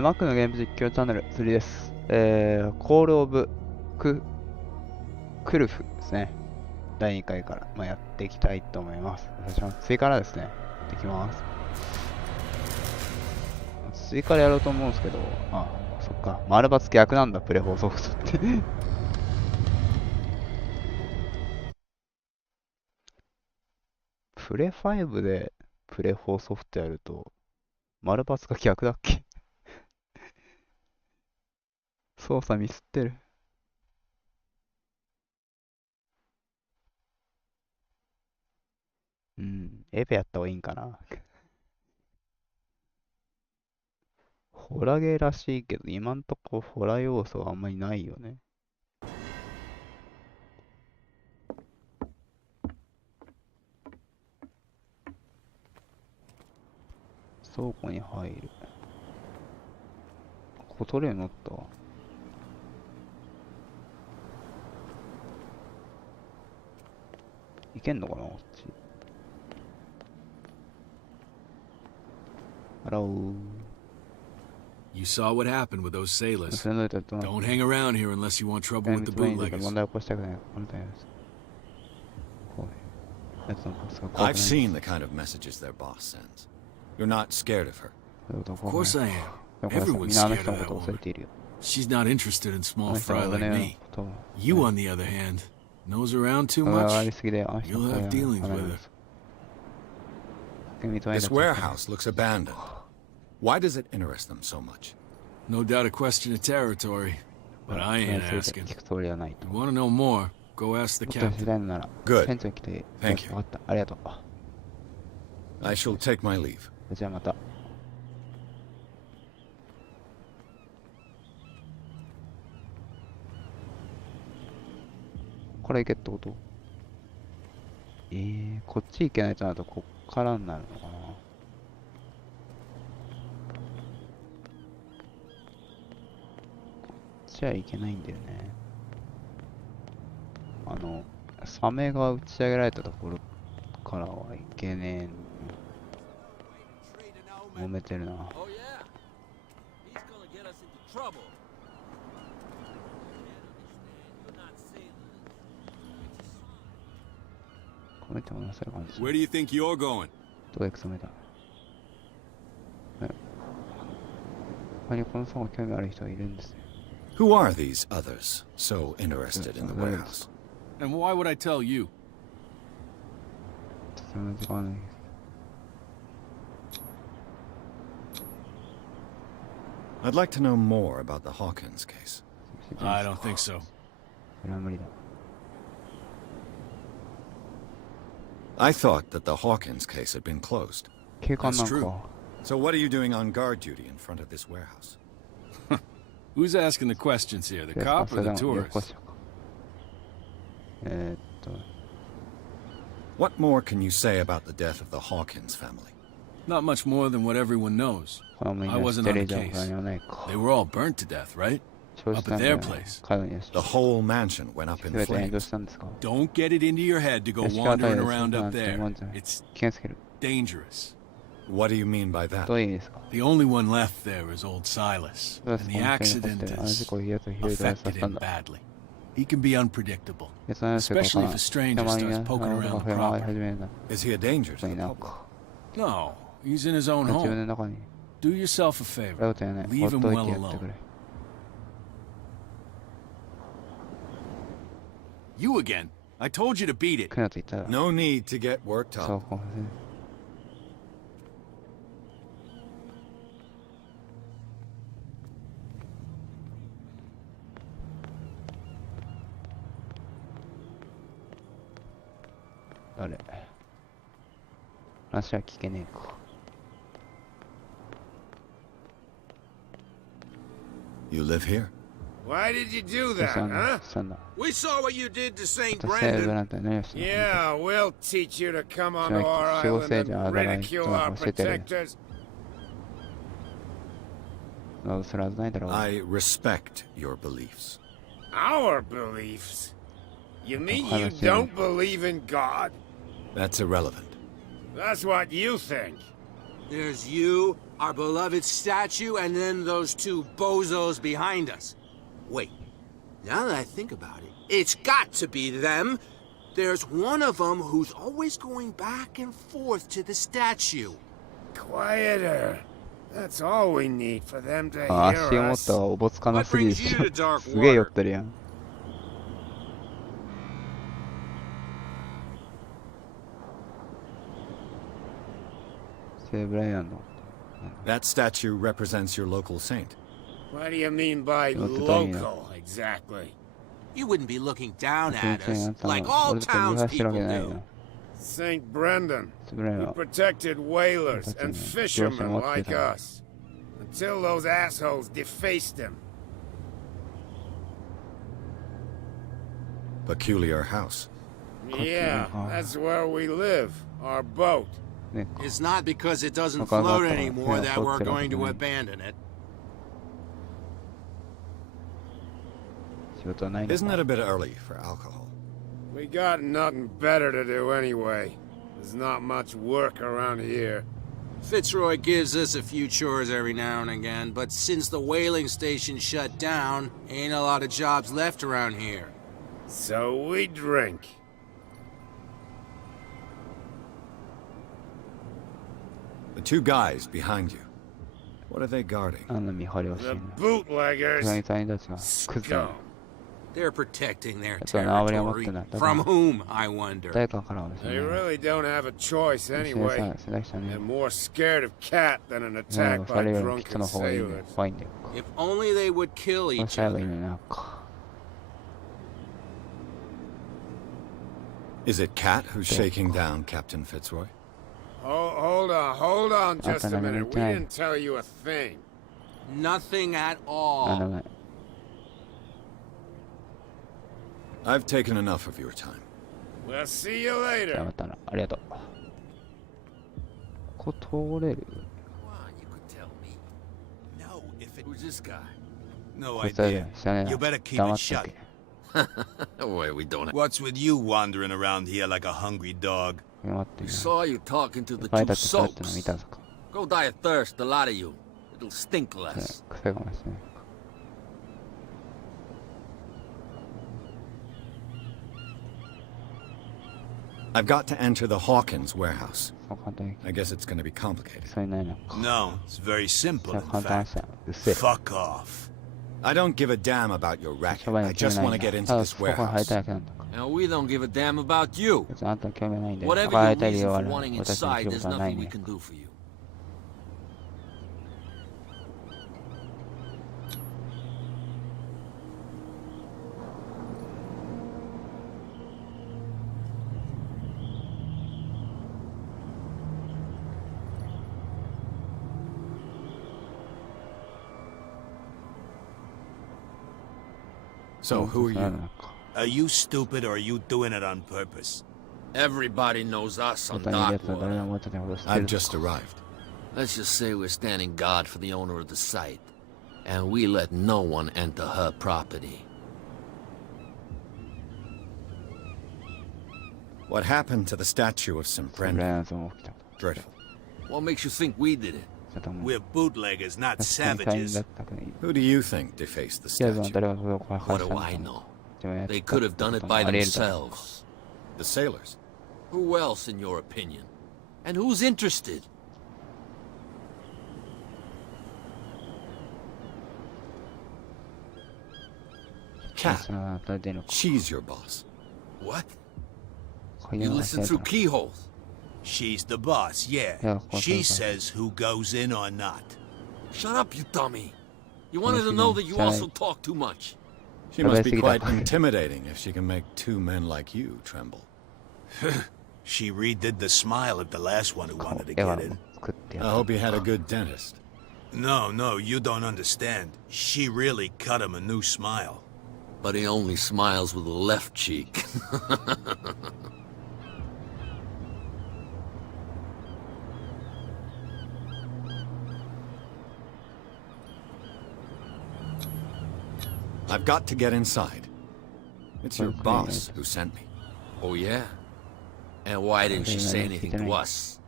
Mac のゲーム実況チャンネル3です。コールオブクルフですね。第2回から、やっていきたいと思います。私は追加からですね、やっていきます。追加でやろうと思うんですけど、そっか、丸×逆なんだ、プレフォーソフトってプレ5でプレフォーソフトやると、丸×が逆だっけ操作ミスってる。エペやった方がいいんかな。ホラゲーらしいけど、今んとこホラ要素はあんまりないよね。倉庫に入る。ここ取れるのったわ。いけんのかなこっち。Hello. You saw what happened with those sailors. Don't hang around here unless you want trouble with the bootleggers. I've seen the kind of messages their boss sends. You're not scared of her. Of course I am. Everyone's scared of that woman. She's not interested in small fry like me. You, on the other hand, nose around too much, you'll have dealings with her. This warehouse looks abandoned. Why does it interest them so much? No doubt a question of territory, but I ain't asking. You want to know more, go ask the captain. Good. Thank you. I shall take my leave. じゃあまた。これ行けってこと？こっち行けないとなるとこっからになるのかな。こっちはいけないんだよね。サメが打ち上げられたところからはいけねえ。揉めてるな。この人もなせる感じ。Where do you think you're going? どこへ行くつもりだ。他にこの層が興味ある人がいるんですね。Who are these others so interested in the warehouse? And why would I tell you? I'd like to know more about the Hawkins case. I don't think so. I thought that the Hawkins case had been closed. That's true. So what are you doing on guard duty in front of this warehouse? Who's asking the questions here, the cop or the tourist? What more can you say about the death of the Hawkins family? Not much more than what everyone knows. I wasn't on the case. They were all burnt to death, right? Up at their place. The whole mansion went up in flames. Don't get it into your head to go wandering around up there. It's dangerous. What do you mean by that? The only one left there is old Silas, and the accident has affected him badly. He can be unpredictable, especially if a stranger starts poking around the property. Is he a danger to the public? No, he's in his own home. Do yourself a favor. Leave him well alone. You again. I told you to beat it. No need to get worked up. You live here? Why did you do that, huh? We saw what you did to St. Brendan. Yeah, we'll teach you to come onto our island and ridicule our protectors. I respect your beliefs. Our beliefs? You mean you don't believe in God? That's irrelevant. That's what you think. There's you, our beloved statue, and then those two bozos behind us. Wait, now that I think about it, it's got to be them. There's one of them who's always going back and forth to the statue. Quieter. That's all we need for them to あ、 hear 足を持っ us. たおぼつかな What すぎる brings し you to dark すげえ酔っ water? てるやん。セーブライアンの That statue represents your local saint. What do you mean by What the dang, local, exactly? You wouldn't be looking down 全 at 然 us あんた like の all 俺と見張してるわ townspeople けじゃない do. な。 Saint Brendan, セーブライアン who は protected whalers That's and it. fishermen What like the- us. Until those assholes defaced him. Peculiar house. Yeah, that's where we live. Our boat. ね、 It's not because it doesn't Okay, float okay, anymore yeah, that we're okay, going to okay. abandon it. 仕事はないの Isn't it か a bit early for alcohol? We got nothing better to do anyway. There's not much work around here. Fitzroy gives us a few chores every now and again, but since the whaling station shut down, ain't a lot of jobs left around here. So we drink. The two guys behind you. What are they guarding? 何の見張りをして The るの bootleggers. ウサギさんたちがクズだ Scum. They're protecting their That's what I already territory. wanted to know. From whom, I wonder? 誰かからはです They ね really don't have a choice さ anyway. ですね、したね They're more scared of cat than an も attack う by それよりもキッ drunken トの方がいいね sailors. 怖いんだよ If only they would kill そう each したらいい other. のになんか Is it Cat who's shaking down Captain Fitzroy? Hold on just a Nothing, minute. We nothing. didn't tell you a thing. Nothing at なんだ all. め I've taken enough of your time. We'll see you じゃあ later. またなありがとうここ通れる Come on, you could tell me. No, if it... Who's this guy? No こいつは idea. ね知らねえ You な better keep 黙 it って shut. おけ Wait, we don't. What's with you wandering around here like a hungry dog? 待って We ね saw you talking to い the っぱい two だってそれっての見 soaps. たぞか Go die of thirst, the lot of you. It'll stink ね less. 癖がますね I've got to enter the Hawkins warehouse. そう簡単に I guess it's going to be complicated. それないのか No, it's very じ simple, ゃあ in 簡単 fact. さうっせえ Fuck off. I don't give a damn about your 商 racket. 売に I は興 just 味 want な to い get ん into だただ this そこに入り warehouse. たいだけなんだから And we don't give a damn about you. 別にあんたは興味ないんで Whatever 他入 your りたい理由 reason はあ for る wanting 私に inside, 聞く there's ことはない nothing we ね can do for you. So who are それは you? なんか Are you stupid or are you doing it on purpose? Everybody knows us ま on たにいるやつは Darkwater. 誰が思ってたこと知って I've る just arrived. Let's just say we're standing guard for the owner of the site. And we let no one enter her property. What happened to the statue of St. ブライ Brendan? アンズも起きた Dreadful. What makes you think we did it? ちょっともう We're bootleggers, not 確かに大変 savages. だったけどいい Who do you think defaced the いやでも statue? 誰がそれを壊した What の do か I know? 自分やって They た could have done it こと by もあり得るだろう themselves. The sailors. Who else, in your opinion? And who's interested? Cat. その後で出るのか She's your boss. What? 鍵 You を忘 listen れ through た keyholes. She's the boss, yeah. Yeah, of course, She of course. says who goes in or not. Shut up, you dummy. You wanted Yes, to you know do. that you Shut also up. talk too much. She must be Basically, quite that- intimidating if she can make two men like you tremble. She redid the smile at the last one who 顔 wanted to 絵は get in. 作ってや I った hope you had a good dentist. No, you don't understand. She really cut him a new smile. But he only smiles with the left cheek. I've got to get inside. It's your Okay. boss who sent me. Oh, yeah? And why didn't she say anything to us?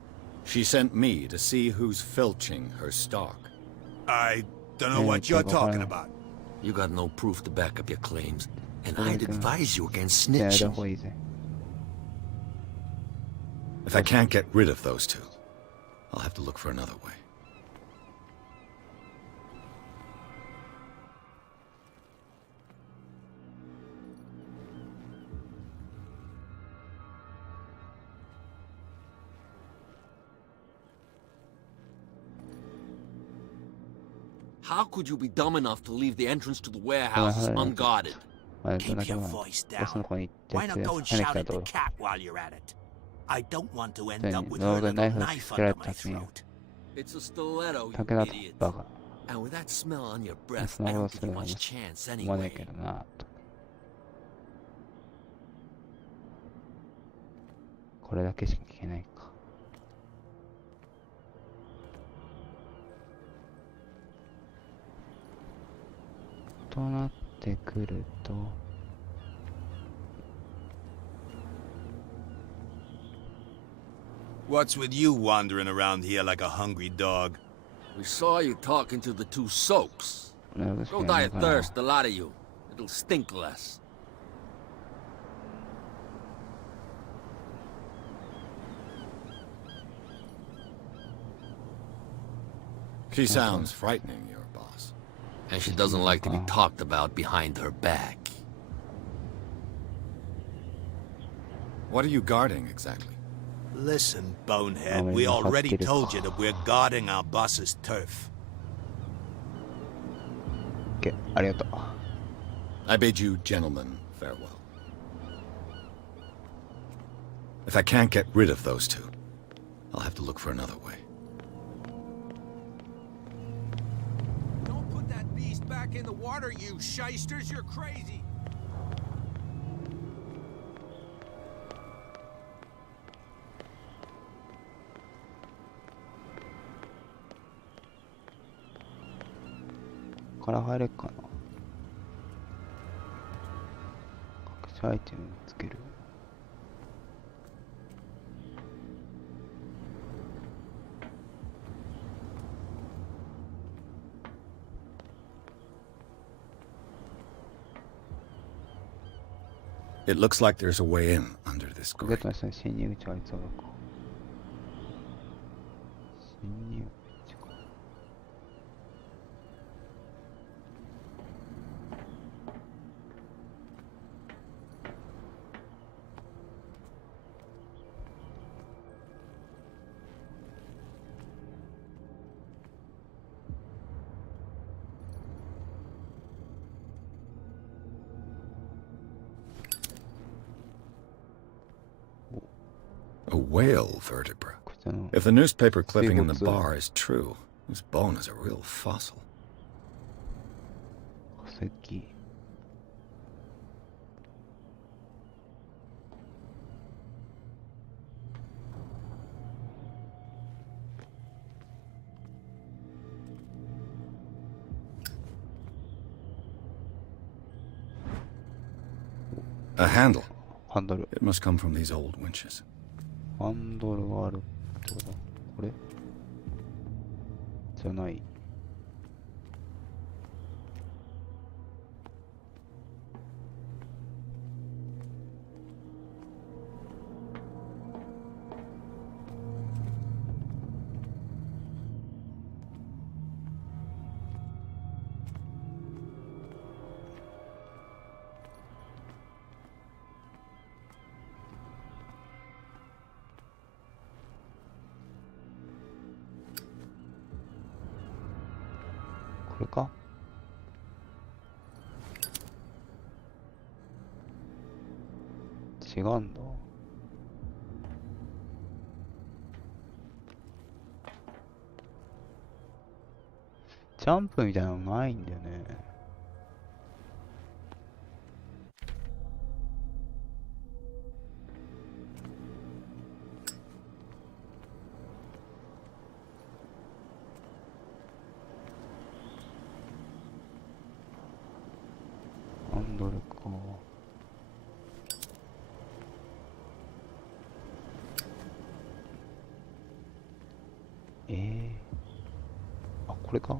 She sent me to see who's filching her stock. I don't know what you're talking about. You got no proof to back up your claims, and I'd advise you against snitching. If I can't get rid of those two, I'll have to look for another way. How could you be dumb enough to leave the entrance to the warehouses unguarded? Keep your voice down. Why not go and shout at the cat while you're at it? I don't want to end up with her little knife under my throat. It's a stiletto, you idiot. And with that smell on your breath, I don't give you much chance anyway. これだけしか聞けないか。となってくると。What's with you wandering around here like a hungry dog? We saw you talking to the two soaks. Go die of thirst, the lot of you. It'll stink less. She sounds frightening, your boss. And she doesn't like to be talked about behind her back. What are you guarding exactly? Listen, bonehead, we already told you that we're guarding our boss's turf. Okay, ありがとう。I bid you gentlemen farewell. If I can't get rid of those two, I'll have to look for another way. Don't put that beast back in the water, you shysters. You're crazy. から入れっかな。隠しアイテム見つける。It looks like there's a way in under this ポケッ grate. トの下に侵入口ありそうだか。侵入口か。A whale vertebra. こちらの If the newspaper clipping in the Seahawks, bar is true, this bone is a real fossil. 化石。A handle. ハンドル。 It must come from these old winches. ハンドルがあるってことだ。これじゃない。これか。違うんだ。ジャンプみたいなのないんだよね。ハンドルか。これか？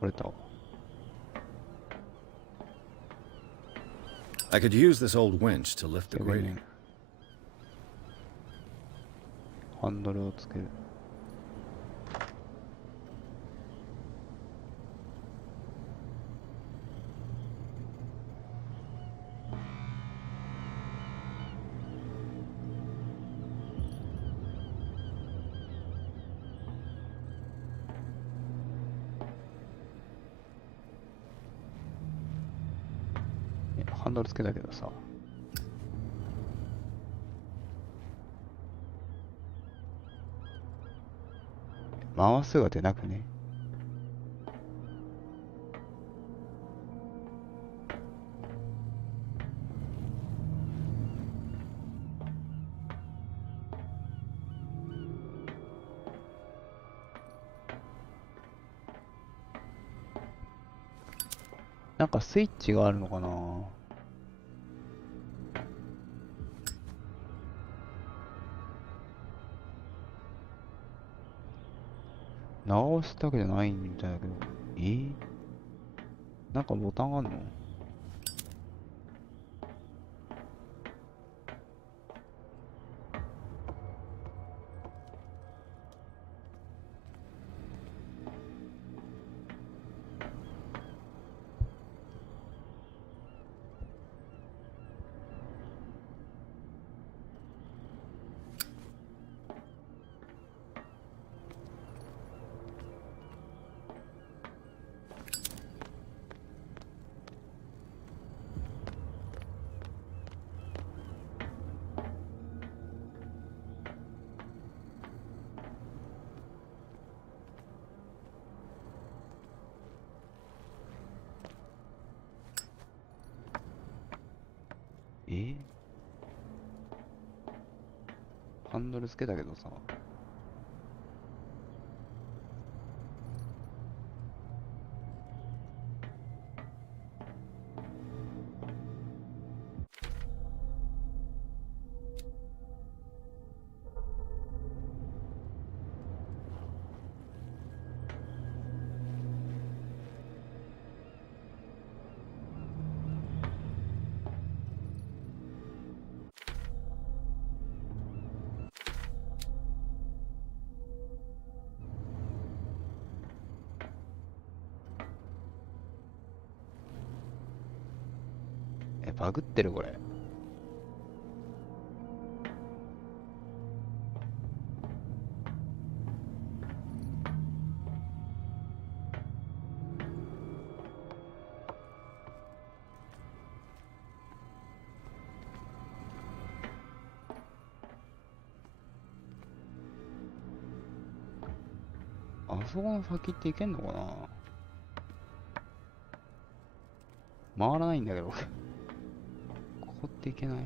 折れたわ。I could use this old winch to lift the grating. ハンドルをつける。ハンドルつけたけどさ。回すが出なくね？なんかスイッチがあるのかな？直したわけじゃないみたいだけど。なんかボタンあんの？ハンドルつけたけどさ。バグってるこれ。あそこの先っていけんのかな？回らないんだけど。ここっていけない？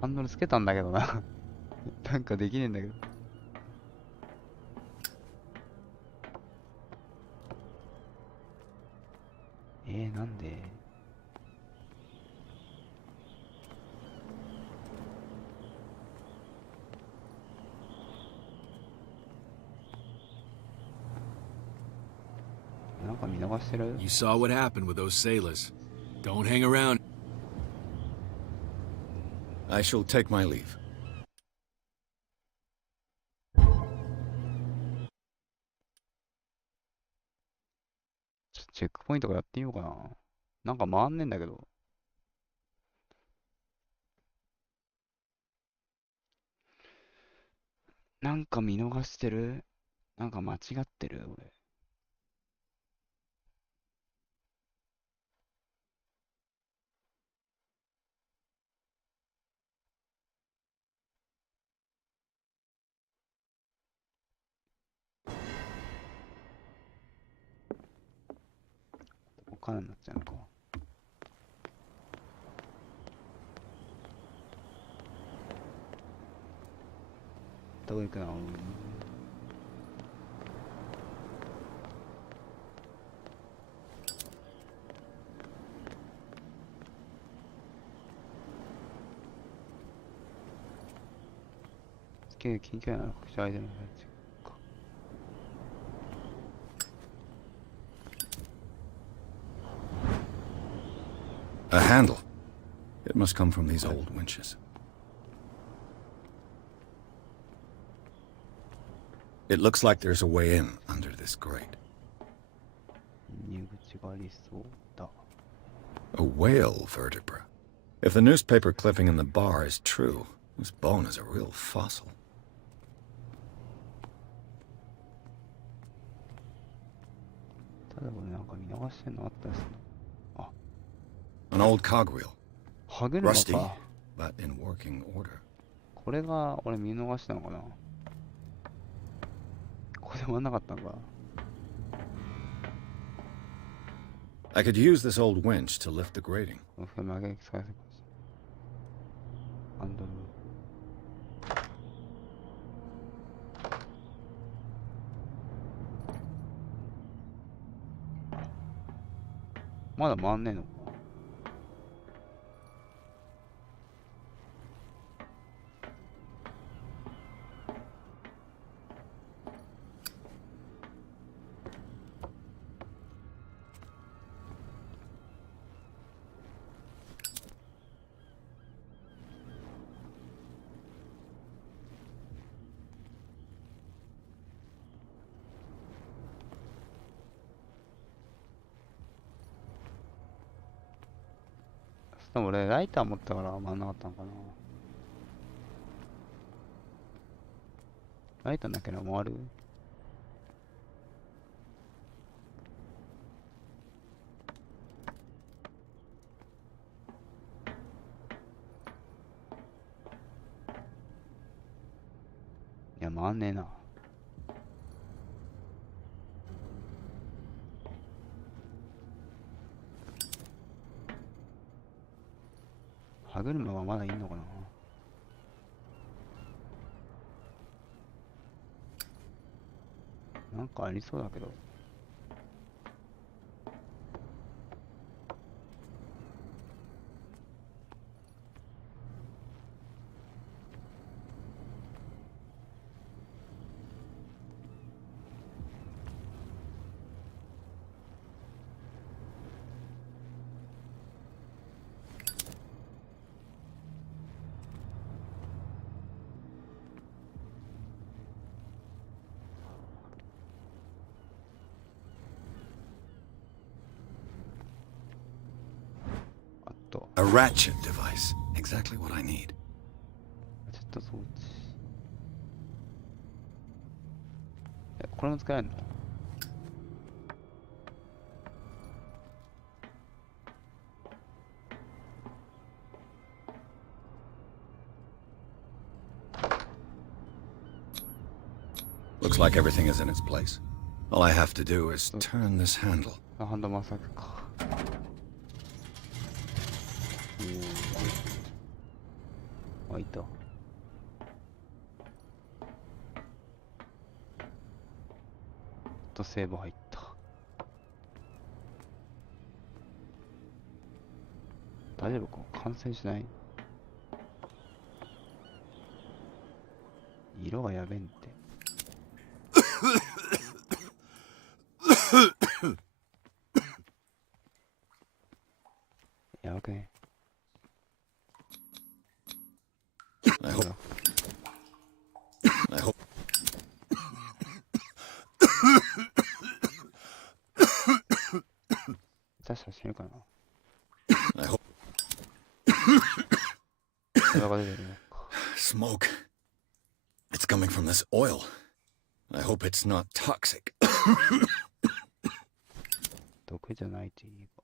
ハンドルつけたんだけどな。なんかできねえんだけど。なんで？なんか見逃してる？ You saw what happened with those sailors. Don't hang around. I shall take my leave. チェックポイントがやってみようかな。なんか回んねえんだけど。なんか見逃してる？なんか間違ってる俺。からになっちゃうのか。どこ行くの？緊急なのか、アイテムのやつか。A handle. It must come from these old winches. It looks like there's a way in under this grate. 入口がありそうだ。A whale vertebra. If the newspaper clipping in the bar is true, this bone is a real fossil. ただこれなんか見逃してんのあったりするの。あ、An old cogwheel. 歯車 Rusty, か。but in working order. これが俺見逃したのかな。これで終わんなかったのか。I could use this old winch to lift the grating. 曲げ使いせハンドル。まだ回んねえの？でも俺ライター持ったから回んなかったのかな。ライターなければ回る？いや回んねえな。歯車はまだいいのかな。なんかありそうだけど。A ratchet device. Exactly what I need. ちょっと装置。これも使えるの？Looks like everything is in its place. All I have to do is turn this handle. ハンドマサクか。あ、いた。セーブ入った。大丈夫か？感染しない？色がやべんって。やばくね。I hope. I hope. 確か死ぬかな。I hope. やば出てるね。Smoke. It's coming from this oil. I hope it's not toxic. 毒じゃないといえば。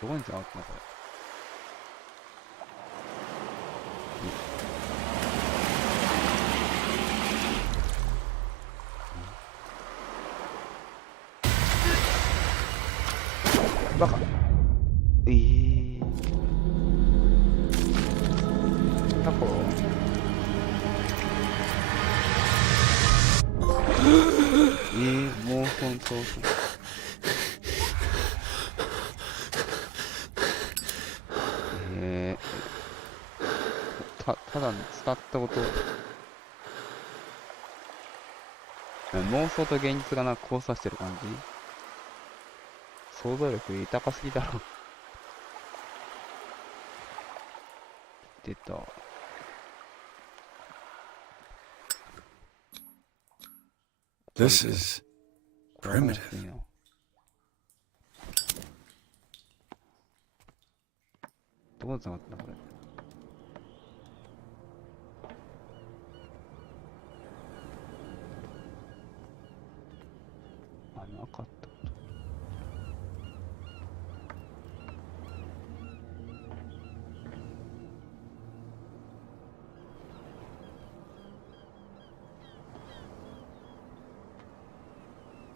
どこに繋がってんのこれ。バカ。タコ。もう本当。ただ伝わったこと。妄想と現実がなんか交差してる感じ。想像力豊かすぎだろ。出た。This is primitive. どこで繋がったんだこれ。あ、なかった。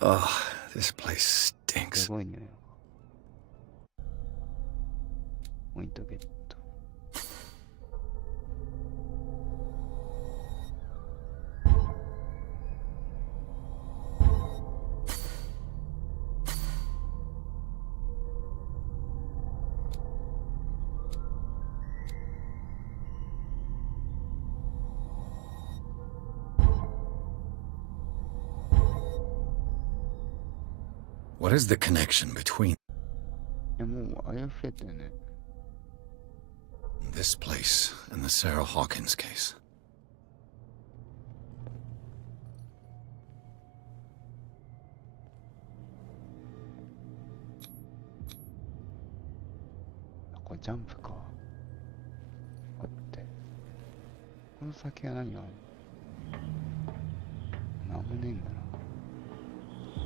Oh, this place stinks. すごいね。ポイントゲット。What is the connection between いや、もうあやふれてるね。this place and the Sarah Hawkins case? これジャンプか。待って。この先は何があるの？なんもねえんだな。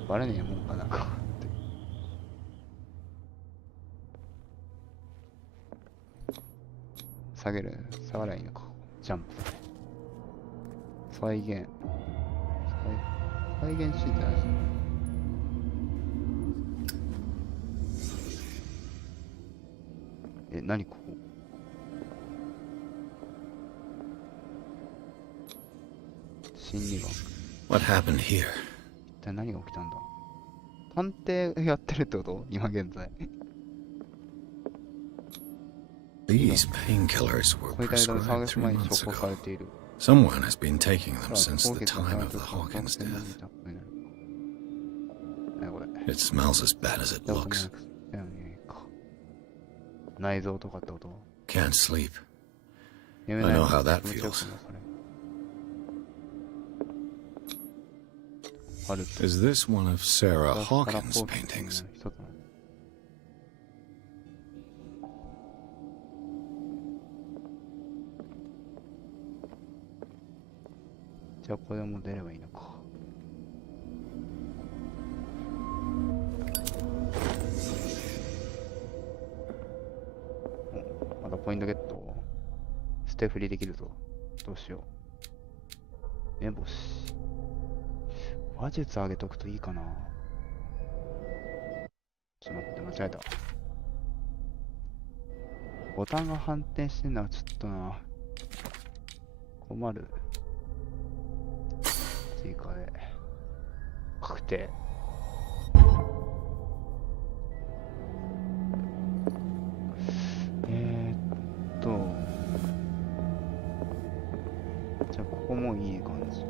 バレねえもんかなんかって。下げる。下がらいいのか。ジャンプ。再現。再現シーンじゃないですね。何ここ。心理学。What happened here? 一体何が起きたんだ。探偵やってるってこと今現在。These painkillers were こういった間の騒 prescribed がし 3 前に months 処方され ago. ている。 Someone has been taking them ほら since 高 the 血圧 time の of the 患者 Hawkins の death. 何これ。 It smells as bad as it looks. 内臓とかってこと。 Can't sleep. I know how that feels. Is this one of Sarah Hawkins' paintings? じゃあこれも出ればいいのか。またポイントゲット。捨て振りできるぞ。どうしよう。目星。話術上げとくといいかな。ちょっと待って、間違えた。ボタンが反転してんのはちょっとな。困る。追加で。確定。じゃあここもいい感じ。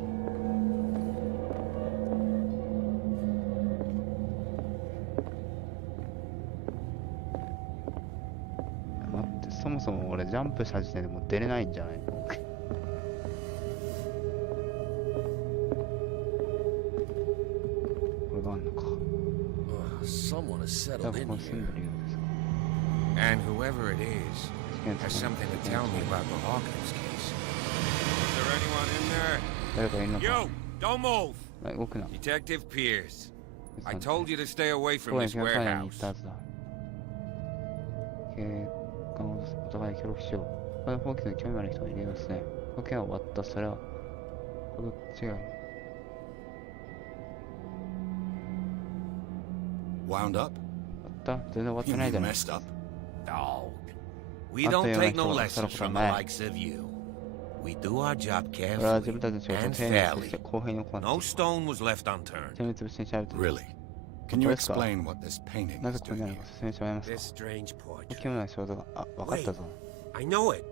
待って、そもそも俺ジャンプした時点でもう出れないんじゃないの？これがあんのか。Someone has じゃあ settled こ in こ住ん here. でるようですか。 And whoever it is has something to tell me about the Hawkins case. Is there anyone in there? 誰かいるのか。 You! Don't move! 動くな。 Detective Pierce. I told you to stay away こ from こに this 東海岸に行 warehouse. ったはずだ。景観をお互いに協力しよう。このホーキンスに興味ある人がいるようですね。この件は終わった。それは、この違い。Wound up? 終わった？全然終わってないじゃないですか。Dog. We don't take no lessons from the likes of you. We do our job 俺は自 carefully 分たちの仕事を and 丁寧にして fairly. 公平に行ってい No る。 stone was left unturned. ちなみに潰しに調べてる。 Really? Can you Let's go. explain what this painting な is ぜここに doing あるの here? か説明してもらえますか？ This strange portrait. 奇妙な肖像が、わかったぞ。 I know it.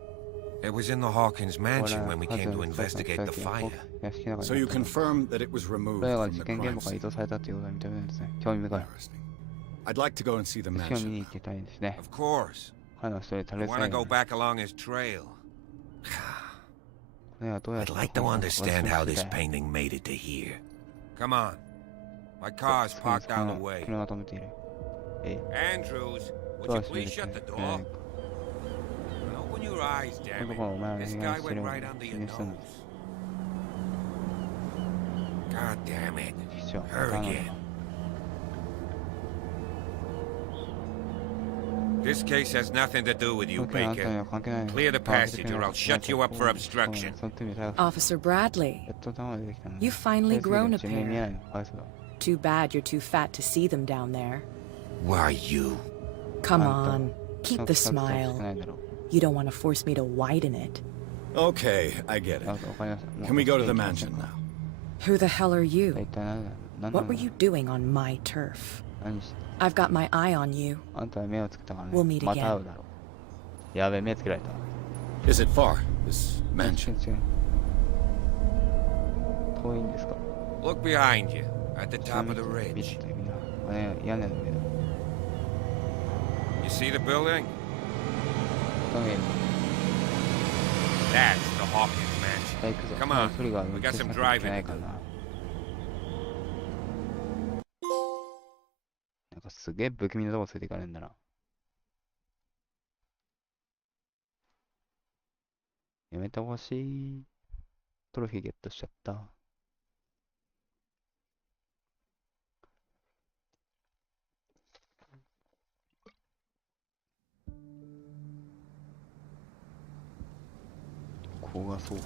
It was in the Hawkins mansion when we came to investigate the fire. 屋敷の中 So に you あったの。 confirm that it was removed これらが from 事 the 件現 crime 場から移 scene? 動されたということが認めるんですね。興味深い。 Interesting. I'd like to go and see the 屋敷を見に mansion. 行きたいですね。 Of course. 彼の一人た I るさ want to い。 go back along his trail. これはどうやっ I'd て like to understand how this painting made it to here. Come on. My car's parked out of the way. 車が止めている。Andrews, ド would ア you 閉め please て shut く the れ。 door? Open your eyes, こ damn の it. ところお前は This 何 guy がして went る right の under 気 your にしたん nose. です。 God damn it. 秘書、 Her 頼む again. This case has nothing to do with こ you, の件あんたに Baker. は関係ない。 Clear the passage or I'll shut you up for obstruction. その罪で逮捕する。 Officer Bradley, やっと頭が出てきたのね。 you've finally grown a 自分に見えない pair. のかわいそうだ。 Too bad you're too fat to see them down there. Why you? Come あん on, た keep the 少なくとも少な smile. いだろう。 You don't want to force me to widen it. Okay, I get あ、 it. わかりました。もう Can we go to the 行きましょ mansion うか now? Who the hell are 一 you? 体何だ何 What な were の you doing on my turf? 何して I've got my eye on you. あんたは目をつけたから We'll ね。 meet また会 again. うだろう。やべえ、目つけられた。 Is it far, this 違う mansion? 違う。遠いんですか？ Look behind you, at the 下 top 見 of て the 見 ridge. てみんな。屋根の上だ。 You see the building? 下見える。 That's the Hawkins 下 mansion. 行くぞ。 Come まあ on, 距離が we 運 got 転し some なきゃいけ driving ない to か do. な。なんかすげえ不気味なとこついていかれるんだな。やめてほしい。トロフィーゲットしちゃった。ここがそうか。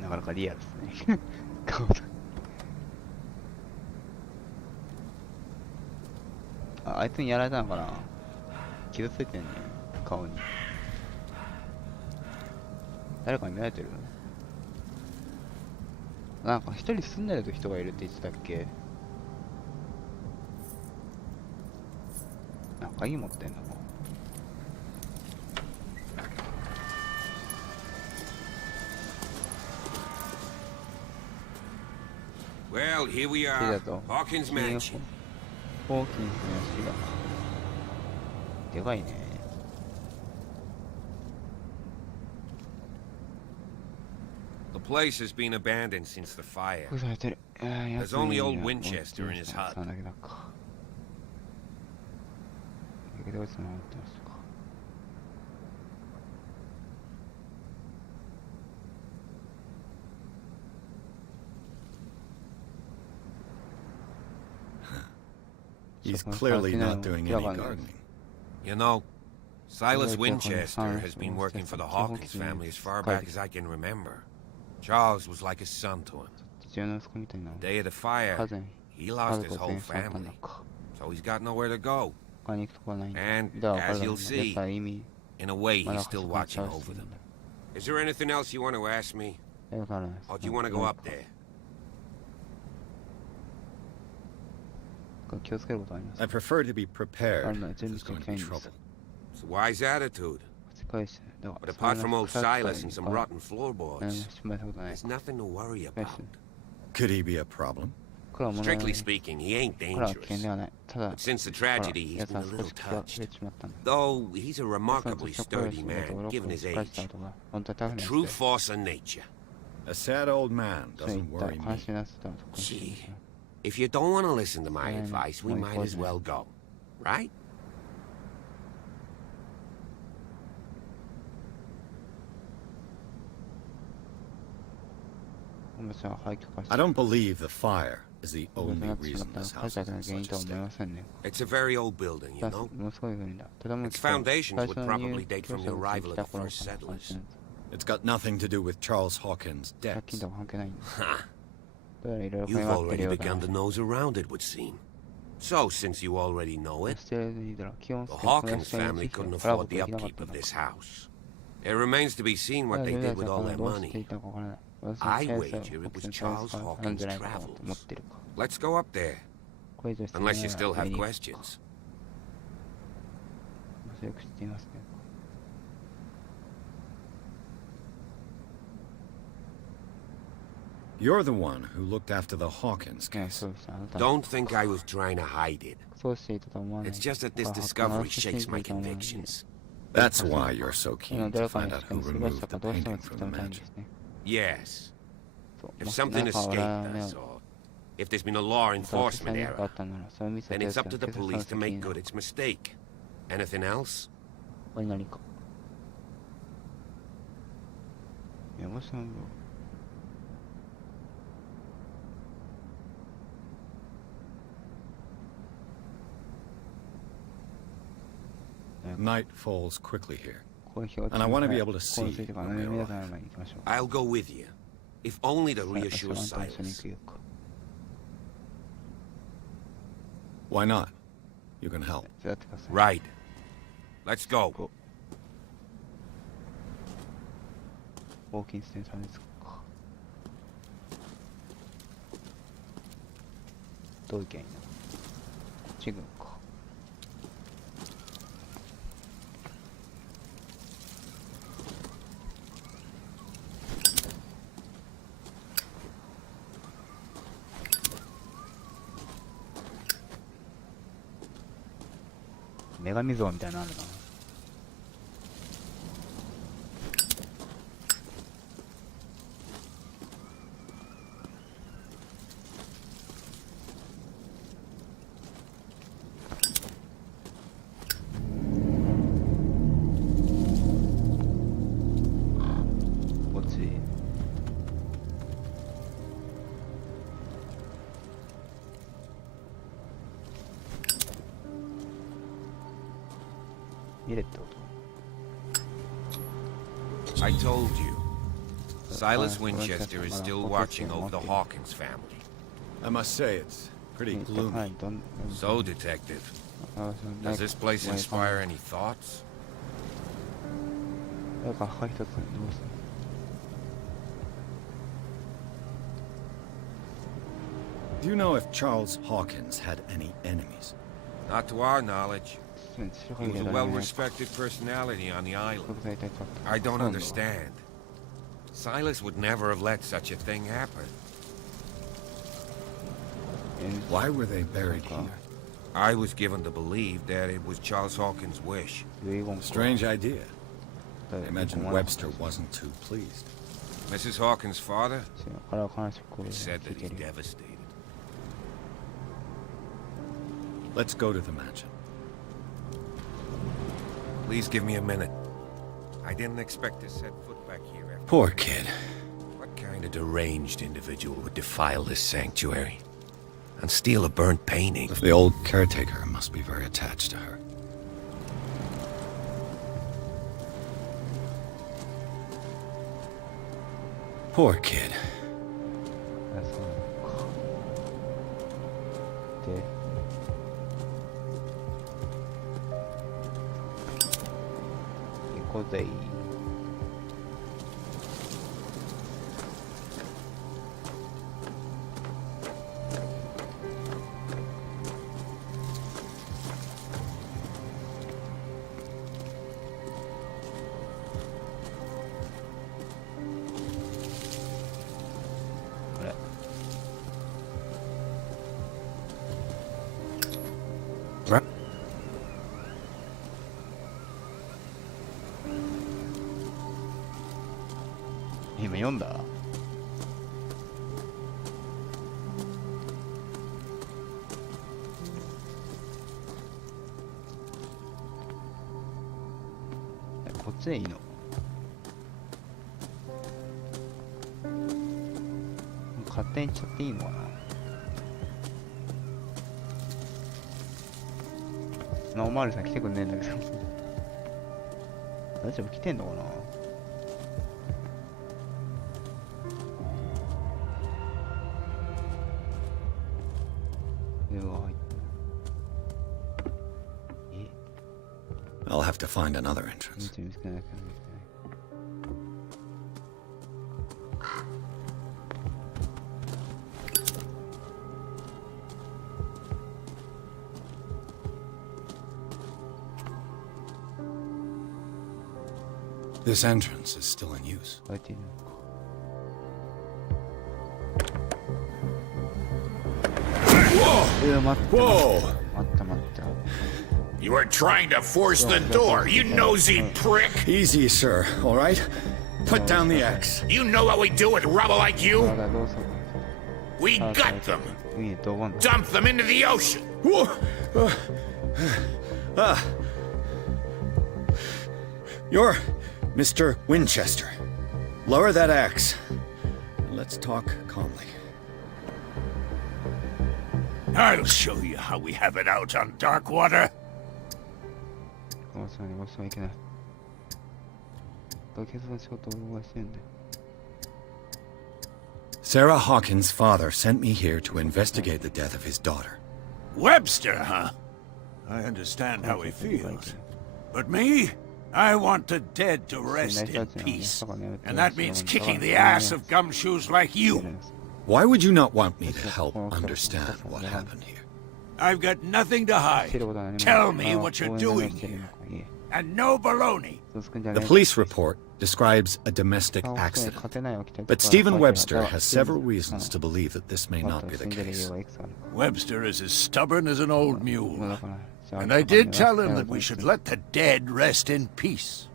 なかなかリアルですね。顔だ。あいつにやられたのかな。傷ついてんね顔に。誰かに見られてる？なんか一人住んでる人がいるって言ってたっけ？なんか鍵持ってんのか。Well, here we で are. だと。 Hawkins ホーキン mansion. スの屋敷が。でかいね。The place has been abandoned since the fire. 封されてる。There's only old Winchester in his hut. そんだけだか。だけどいつも思ってましたか。He's clearly not doing any gardening. You know, Silas Winchester has been working for the Hawkins family as far back as I can remember. Charles was like a son to him. 父親の息子みたいな。 The day of the fire, 家族 he lost his を whole 全員去ったん family, だか。 so he's got nowhere to go. 他に行くとこはないんだ。 And だから as 彼ら you'll も see, やっぱり意味 in a way, まだ he's still そこに watching 探し over てる them. んだ。 Is there anything else you want to ask me? だからです Or do you want to go up there? 気をつけることあります。 I prefer to be prepared あるのは if 準備 there's してお going き to たい be んです trouble.。 It's a wise attitude. 世界史だか But ら apart from old そんな Silas and some 草 rotten 使い floorboards, 失敗したことない。 there's nothing to worry 世界 about. 史 Could he be a problem? これは問題な Strictly い。 speaking, he ain't これは危険 dangerous. ではない。ただ、 But since the ほら tragedy, he's 奴 been は a 少 little し気が touched. 触れてしまったんだ。 Though he's a その remarkably 年の頃 sturdy に man, given his 返した age. とか、本当にタフなやつ True で。 force of nature. A sad old man そうい doesn't った worry 悲 me. しいなすとは特にし Gee, ないですよ。 if you don't want to listen to my Yeah, advice, we my might as God. well go. Right? I don't believe the fire is the only reason this house is in such a state. It's a very old building, you know. Its foundations would probably date from the arrival of the first settlers. It's got nothing to do with Charles Hawkins' deaths. Ha! You've already begun to nose around it, would seem. So, since you already know it, the Hawkins family couldn't afford the upkeep of this house. It remains to be seen what they did with all their money. I wager it was Charles Hawkins' travels. Let's go up there. Unless you still have questions. You're the one who looked after the Hawkins case. Don't think I was trying to hide it. It's just that this discovery shakes my convictions. That's why you're so keen to find out who removed the painting from the mansion. Yes. If something escaped us, or if there's been a law enforcement error, then it's up to the police to make good its mistake. Anything else? Night falls quickly here, and I want to be able to see when we arrive. I'll go with you, if only to reassure Silas. Why not? You can help. Right. Let's go. ホーキンス店さんですか。どういう件？こっち軍か。女神像みたいなのあるな。こっち。見れってこと？ I told you. Silas Winchester is still watching over the Hawkins family. I must say, it's pretty gloomy. So, Detective, does this place inspire any thoughts? Do you know if Charles Hawkins had any enemies? Not to our knowledge. He was a well-respected personality on the island. I don't understand. Silas would never have let such a thing happen. Why were they buried here? I was given to believe that it was Charles Hawkins' wish. Strange idea. I imagine Webster wasn't too pleased. Mrs. Hawkins' father? It's said that he's devastated. Let's go to the mansion. Please give me a minute. I didn't expect to set foot back here after... Poor kid. What kind of deranged individual would defile this sanctuary? And steal a burnt painting? The old caretaker must be very attached to her. Poor kid.今読んだ？こっちでいいの？勝手に行っちゃっていいのかな。おまわりさん来てくんねえんだけど。大丈夫来てんのかな。I'll have to find another entrance. This entrance is still in use. Whoa! You were trying to force the door, you nosy prick! Easy, sir, all right? Put down the axe. You know what we do with rubble like you? We gut them! Dump them into the ocean! You're Mr. Winchester. Lower that axe. Let's talk calmly. I'll show you how we have it out on Darkwater. Sarah Hawkins' father sent me here to investigate the death of his daughter. Webster, huh? I understand how he feels. But me? I want the dead to rest in peace. And that means kicking the ass of gumshoes like you. Why would you not want me to help understand what happened here? I've got nothing to hide. Tell me what you're doing here. And no baloney. The police report describes a domestic accident. But Stephen Webster has several reasons to believe that this may not be the case. Webster is as stubborn as an old mule. And I did tell him that we should let the dead rest in peace.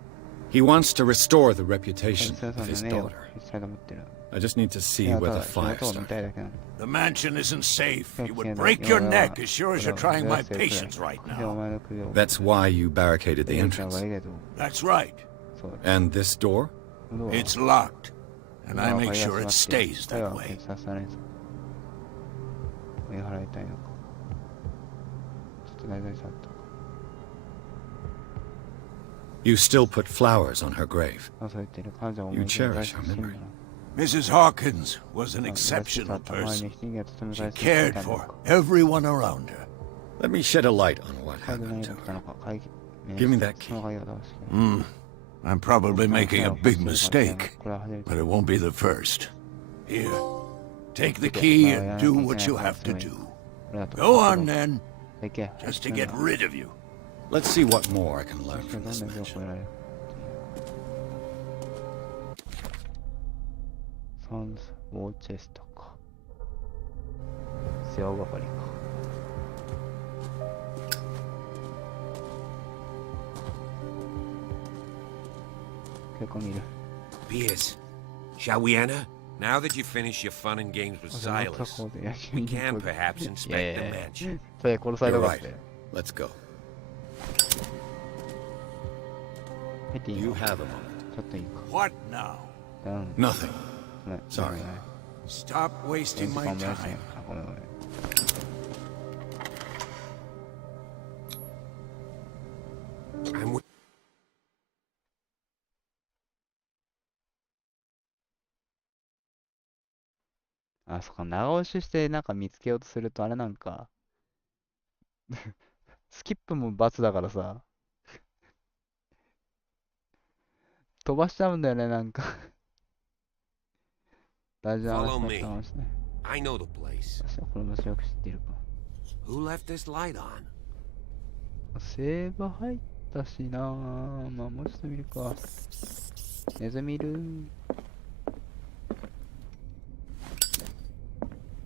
He wants to restore the reputation of his daughter. I just need to see where the fire started. The mansion isn't safe. You would break your neck as sure as you're trying my patience right now. That's why you barricaded the entrance. That's right. And this door? It's locked. And I make sure it stays that way. You still put flowers on her grave. You cherish her memory. Mrs. Hawkins was an exceptional person. She cared for everyone around her. Let me shed a light on what happened to her. Give me that key. I'm probably making a big mistake, but it won't be the first. Here, take the key and do what you have to do. Go on then, just to get rid of you. Let's see what more I can learn from this mansion. Sons Worcester か。世話係か。結構見る。Piers, shall we enter? Now that you finish your fun and games with Silas, we can perhaps inspect the mansion. You're right. Let's go. You have a moment. What now? Nothing. Sorry. Stop wasting my time. I'm withあ、そっか、長押ししてなんか見つけようとするとあれなんかスキップも×だからさ飛ばしちゃうんだよね、なんか大事な話だったかもしれない。I know the place. 私はこの場所よく知っているか。 Who left this light on? セーブ入ったしなぁ。まあもうちょっと見るか。ネズミいる。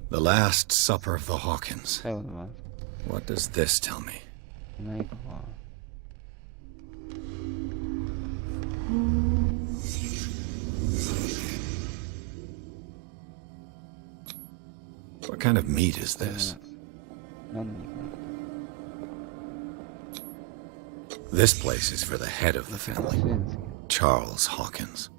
The Last Supper of the Hawkins. 最後の晩。 What does this tell me? 何かな。What kind of meat is this? This place is for the head of the family, Charles Hawkins.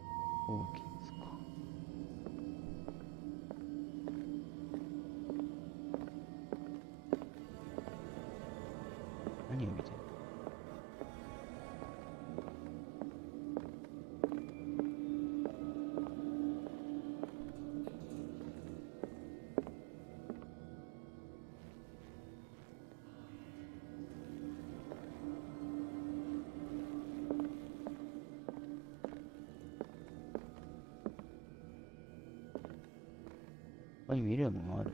ここに見れるものある？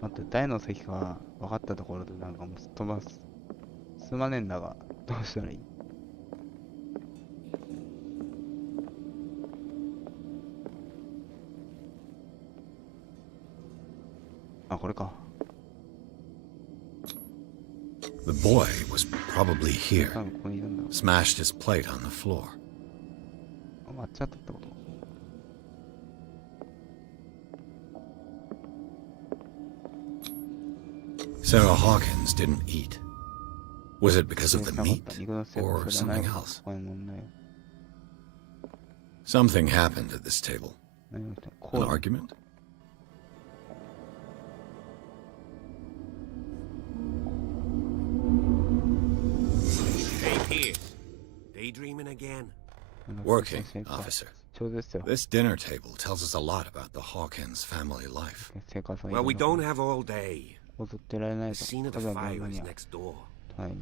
待って、台の席が分かったところでなんかもうすっ飛ばす。すまねえんだが、どうしたらいい？あ、これか。The boy was probably here. 多分ここにいるんだろう。 Smashed his plate on the floor. あ、割っちゃったってこと？ Sarah Hawkins didn't eat. Was it because of the meat or something else? Something happened at this table. An argument? Hey, Pierce. Daydreaming again? Working, officer. This dinner table tells us a lot about the Hawkins family life. Well, we don't have all day. 踊ってられない The と。 scene of 家 the 族の fire 今に is は next door. はい。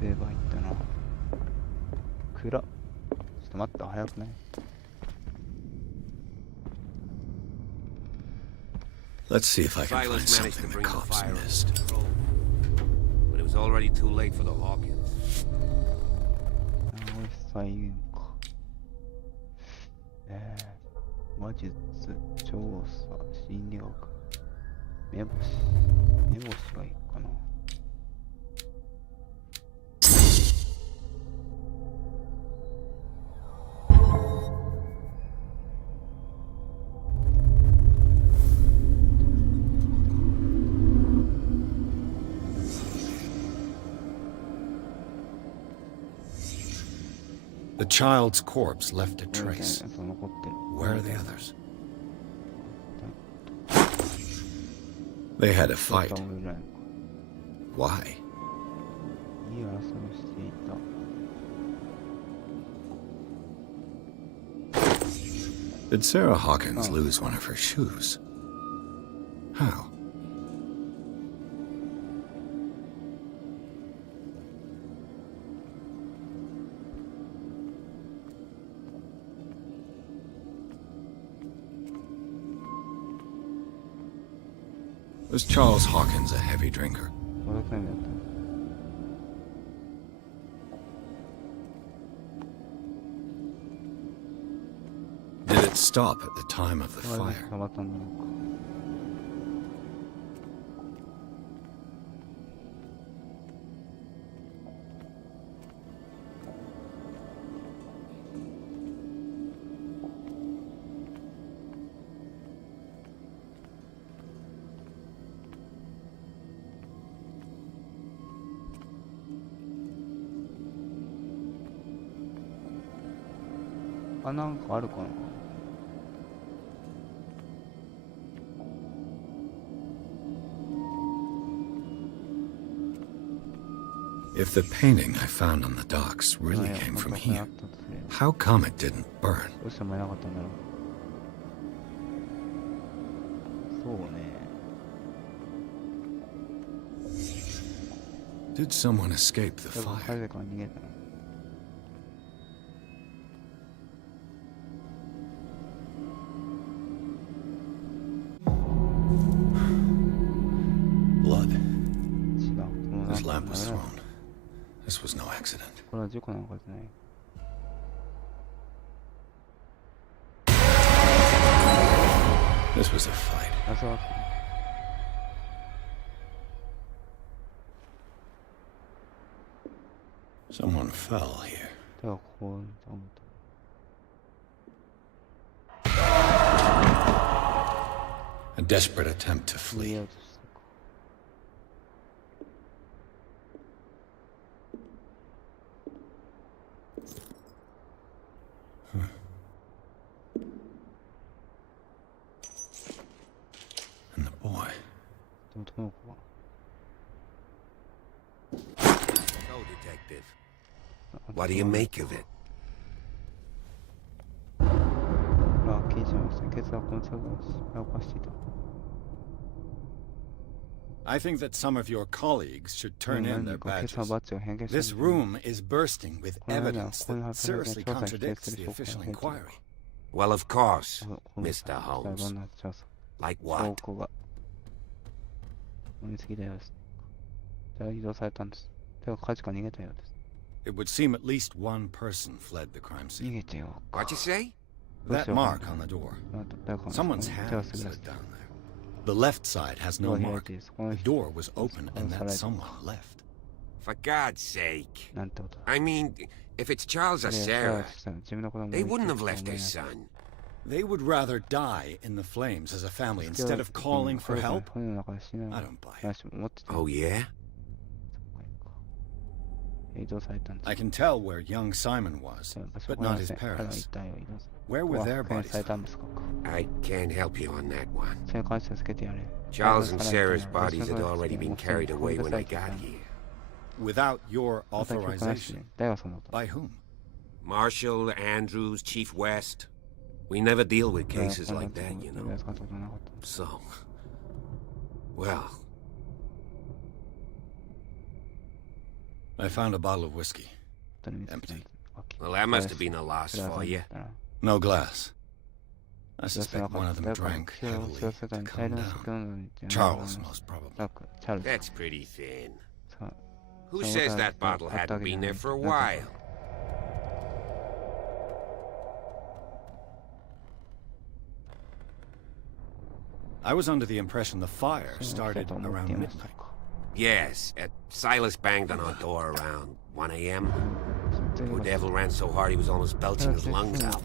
セーブ入ったな。暗っ。ちょっと待った、早くない？ Let's see if I can find Silas managed to something the bring the cops fire under missed. control, but it was already too late for the Hawkins. 再現か。魔術、調査、心理学、目星。目星がいいかな。The child's corpse left a trace. Where are the others? They had a fight. Why? Did Sarah Hawkins lose one of her shoes? How? Was Charles Hawkins a heavy drinker? Did it stop at the time of the fire? If the painting I found on the docks really came from here, how come it didn't burn? Did someone escape the fire? Blood. This lamp was thrown. This was no accident. This was a fight. Someone fell here. A desperate attempt to flee. And the boy. So, Detective, what do you make of it? 禁止しました。ケツはこの作業を失敗を犯していた。I think that some of your colleagues should turn in their badges. This room is bursting with evidence that seriously contradicts the official inquiry. Well, of course, Mr. Holmes. Like what? 飲みすぎたようです。じゃあ移動されたんです。では火事から逃げたようです。It would seem at least one person fled the crime 逃 scene. げてよ。 What'd you say? That mark on the door. 誰かの Someone's 手を hand 滑ら slid せて。 down there. The left side has no ドア開い mark. ている。この The 人 door was open and that someone left. For God's sake. なんてことだ。 I mean, if it's Charles or 彼 Sarah, がしたら自分の子供を they 生きて wouldn't る have とは left 思え their ない。 son. They would rather die in the flames as a family instead of calling for help. I don't buy it. Oh, yeah? 移動されたんです。 I can tell where young Simon was, 場所 but が not his 彼の parents. 遺体を移動す Where were their 確認 bodies されたん found? ですか。 I can't help you on that one. それに関して助けてやれ。 Charles and Sarah's bodies had already been carried away when I got here. Without your また許可なし authorization. で誰がそんなこと。 By whom? Marshall, Andrews, Chief West. We never deal with cases like that, you know. So, well, I found a bottle of whiskey. Empty. well, that must have been a loss for you. No glass. I suspect one of them drank heavily to calm down. Charles, most probably. That's pretty thin. Who says that bottle hadn't been there for a while? I was under the impression the fire started around midnight. Yes, Silas banged on our door around 1 a.m. Poor devil ran so hard he was almost belching his lungs out.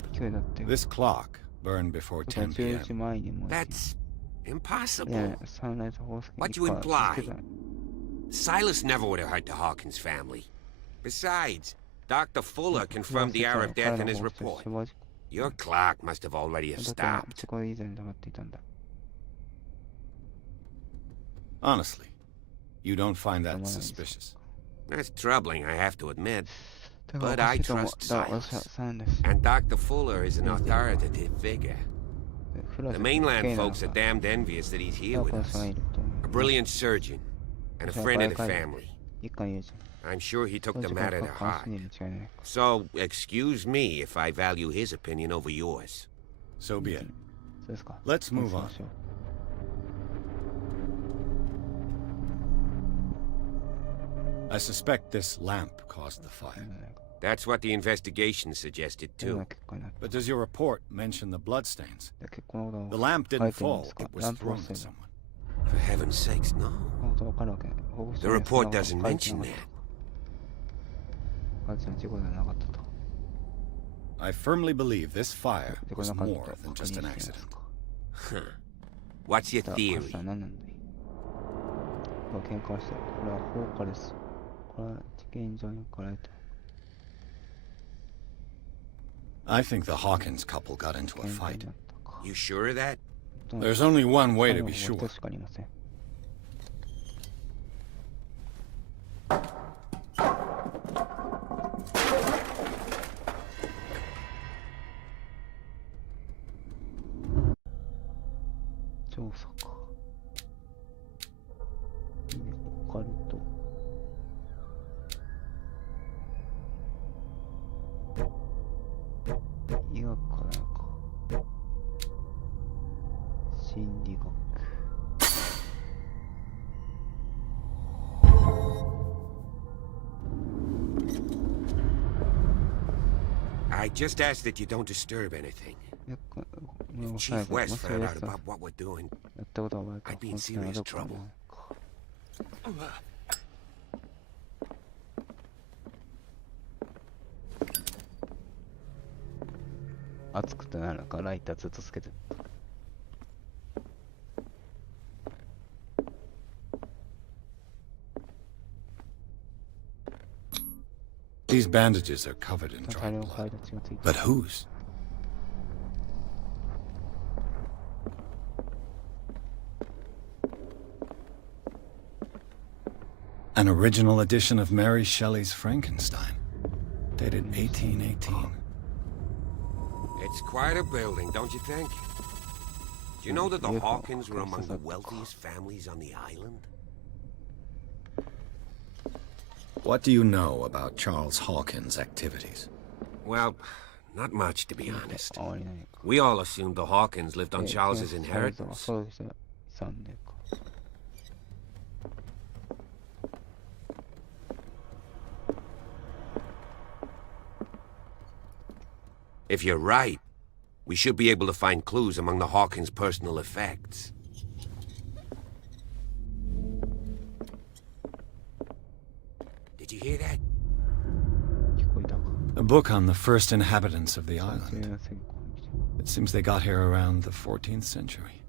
This clock burned before 10 p.m. That's impossible. What you imply? Silas never would have hurt the Hawkins family. Besides, Dr. Fuller confirmed the hour of death in his report. Your clock must have already have stopped. Honestly, you don't find that suspicious? That's troubling, I have to admit. But I trust Silas. And Dr. Fuller is an authoritative figure. The mainland folks are damned envious that he's here with us. A brilliant surgeon and a friend of the family. I'm sure he took the matter to heart. So, excuse me if I value his opinion over yours. So be it. Let's move on. I suspect this lamp caused the fire. That's what the investigation suggested, too. But does your report mention the bloodstains? The lamp didn't fall, it was thrown at someone. For heaven's sakes, no. The report doesn't mention that. I firmly believe this fire was more than just an accident. Huh. What's your theory? I think the Hawkins couple got into a fight. You sure of that? There's only one way to be sure. I just ask that you don't disturb anything. If Chief West found out about what we're doing, I'd be in serious trouble. 暑くてなるからライターずっとつけてる。These bandages are covered in dried blood. But whose? An original edition of Mary Shelley's Frankenstein, dated 1818. It's quite a building, don't you think? Do you know that the Hawkins were among the wealthiest families on the island? What do you know about Charles Hawkins' activities? Well, not much, to be honest. We all assumed the Hawkins lived on Charles's inheritance. If you're right, we should be able to find clues among the Hawkins' personal effects. Did you hear that? A book on the first inhabitants of the island. It seems they got here around the 14th century.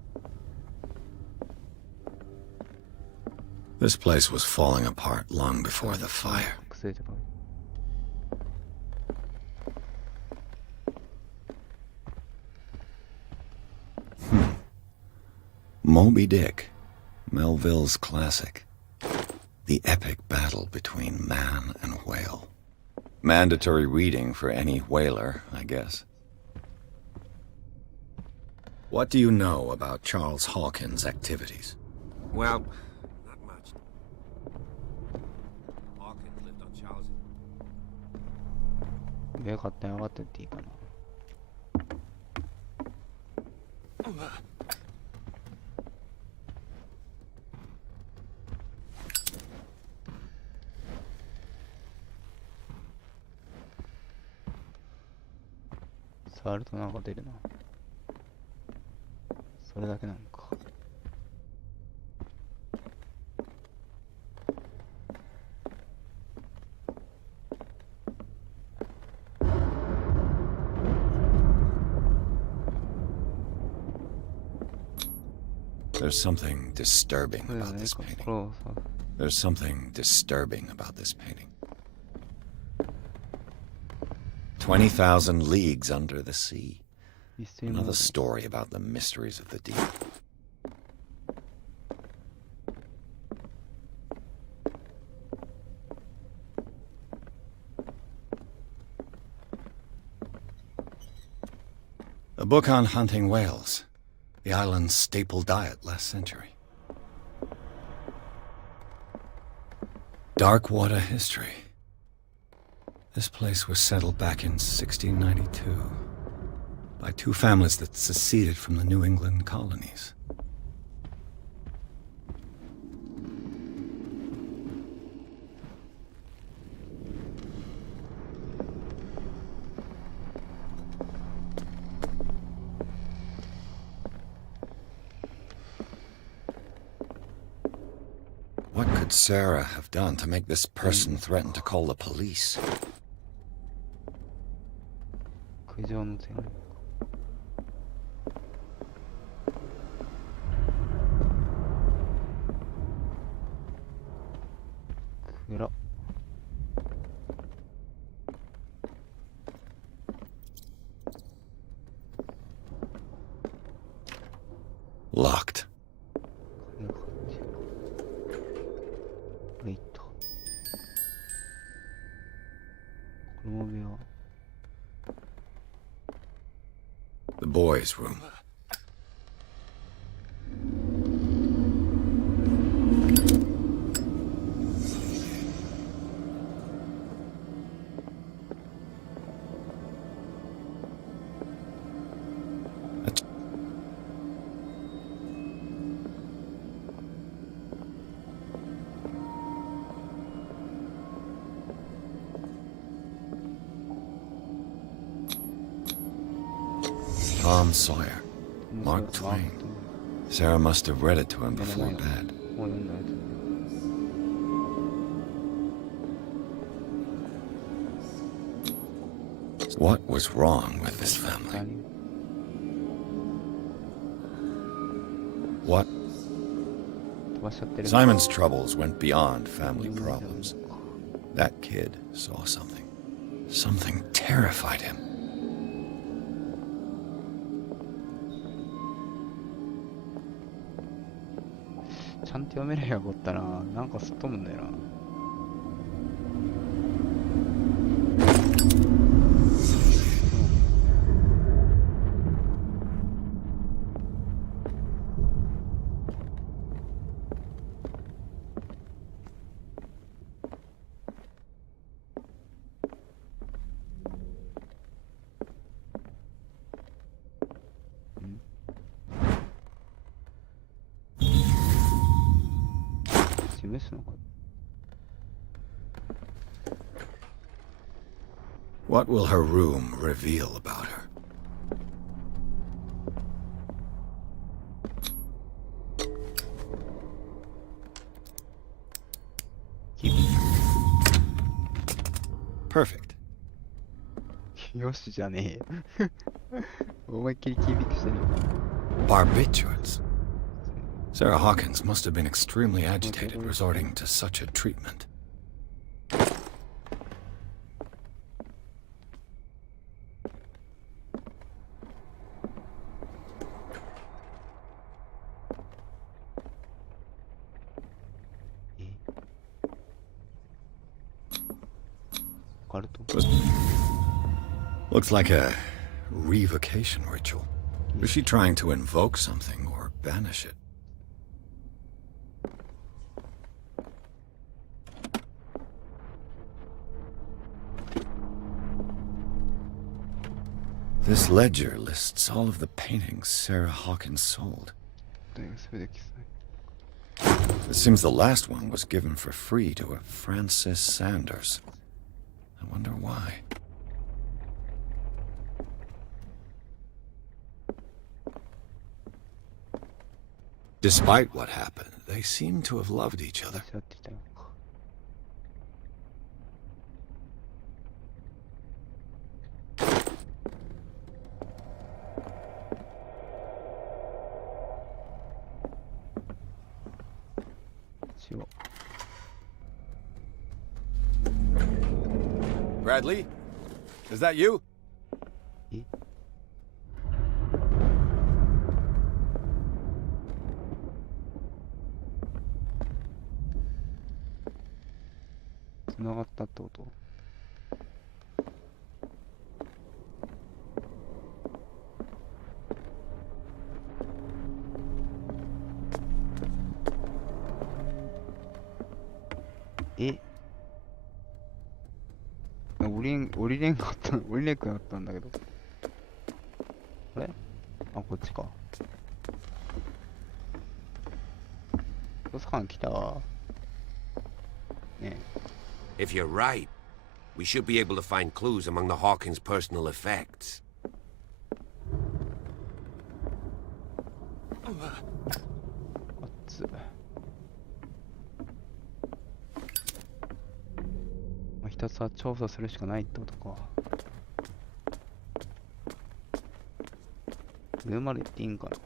This place was falling apart long before the fire. Moby Dick, Melville's classic. The epic battle between man and whale. Mandatory reading for any whaler, I guess. What do you know about Charles Hawkins' activities? Well, not much. Hawkins lived on Charles. よかったよかったっていいかな。触るとなんか出るな。それだけなのか。There's something disturbing about this painting. There's something disturbing about this painting. 20,000 leagues under the sea. Another story about the mysteries of the deep. A book on hunting whales, the island's staple diet last century. Dark water history. This place was settled back in 1692 by two families that seceded from the New England colonies. What could Sarah have done to make this person threaten to call the police? 苦情の手紙。暗っ。Locked. はいっと。これも部屋。The boys' room. Tom Sawyer, Mark Twain. Sarah must have read it to him before bed. What was wrong with this family? What? Simon's troubles went beyond family problems. That kid saw something. Something terrified him. ちゃんと読めればよかったな。なんかすっ飛ぶんだよな。示すのか。 What will her room reveal about her? Perfect. よしじゃねえよ。思いっきりキービックしてるよ。 Barbiturates. Sarah Hawkins must have been extremely agitated resorting to such a treatment. Looks like a revocation ritual. Was she trying to invoke something or banish it? This ledger lists all of the paintings Sarah Hawkins sold. It seems the last one was given for free to a Francis Sanders. I wonder why. Despite what happened, they seem to have loved each other. Bradley? Is that you? 繋がったってこと？降りれんかった、降りれんくなったんだけど。あれ？あ、こっちか。捜査官来たわ。ねえ。 If you're right, we should be able to find clues among the Hawkins' personal effects. What's ひたすら調査するしかないってことか。上まで行っていいんかな。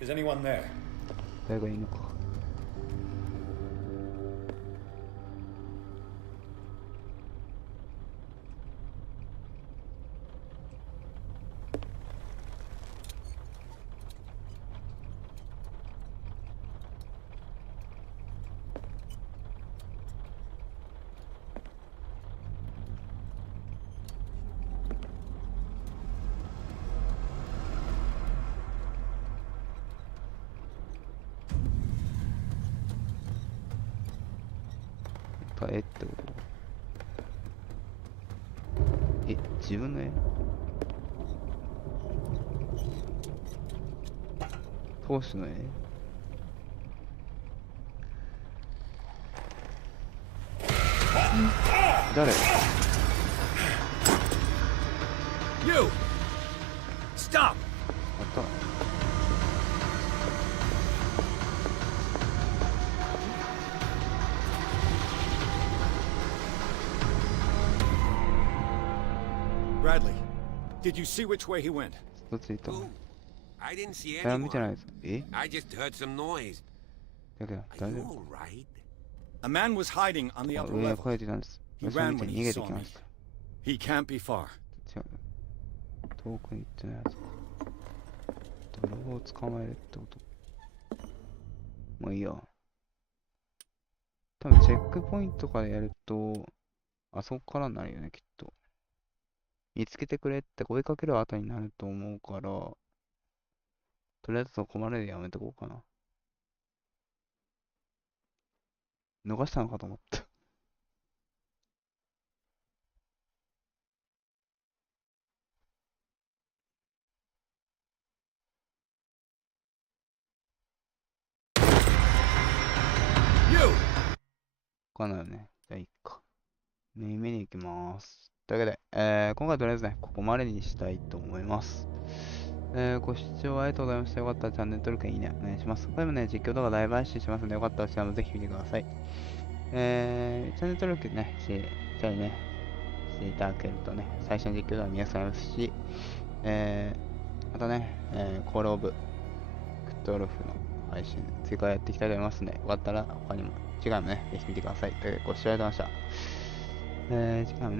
Is anyone there? 誰がいいのか。 絵ってこと？自分の絵？当主の絵？誰？ You! Stop! あった。 Bradley, did you see which way he went? Ooh, I didn't see 誰も見てない anyone. です。 I just heard some noise. だけど、 Are 大 you 丈夫？ all right? A man was hiding on the あ、 upper 上を level. 越えてたんです。 He 私を ran 見て when 逃 he げて saw きま me. した。 He can't be far. 違う。遠くに行ってないやつか。泥棒を捕まえるってこと？もういいや。多分チェックポイントからやると、あそこからになるよね、きっと。見つけてくれって声かける後になると思うから、とりあえずそこまででやめとこうかな。逃したのかと思った。かなよね。じゃあいいか。見に行きます。というわけで、今回とりあえずね、ここまでにしたいと思います。ご視聴ありがとうございました。よかったらチャンネル登録、いいね、お願いします。他にもね、実況動画ライブ配信しますので、よかったらそちらもぜひ見てください。チャンネル登録ね、したりね、していただけるとね、最初の実況動画見やすくなりますし、またね、コールオブクトゥルフの配信、追加やっていきたいと思いますので、よかったら他にも次回もね、ぜひ見てください。ということで、ご視聴ありがとうございました。次回もね